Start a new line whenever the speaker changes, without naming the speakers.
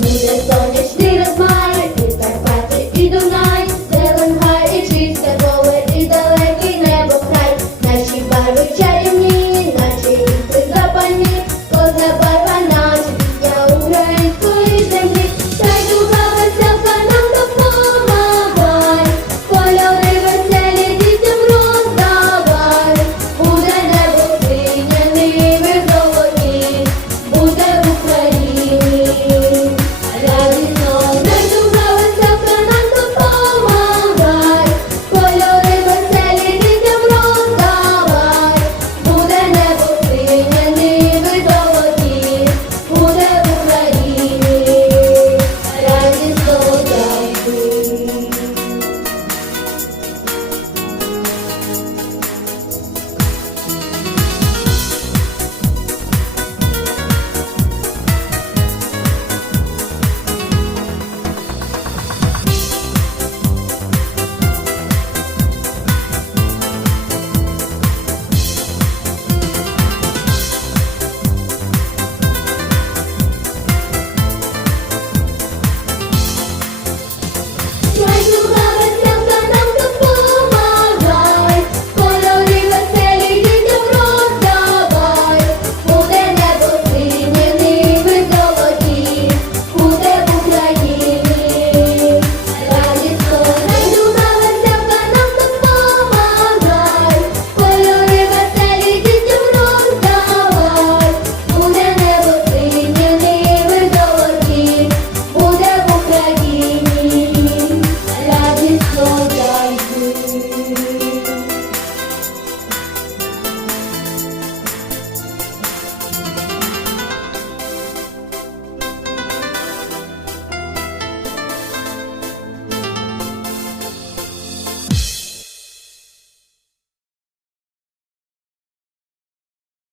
Буде сонячний розмов.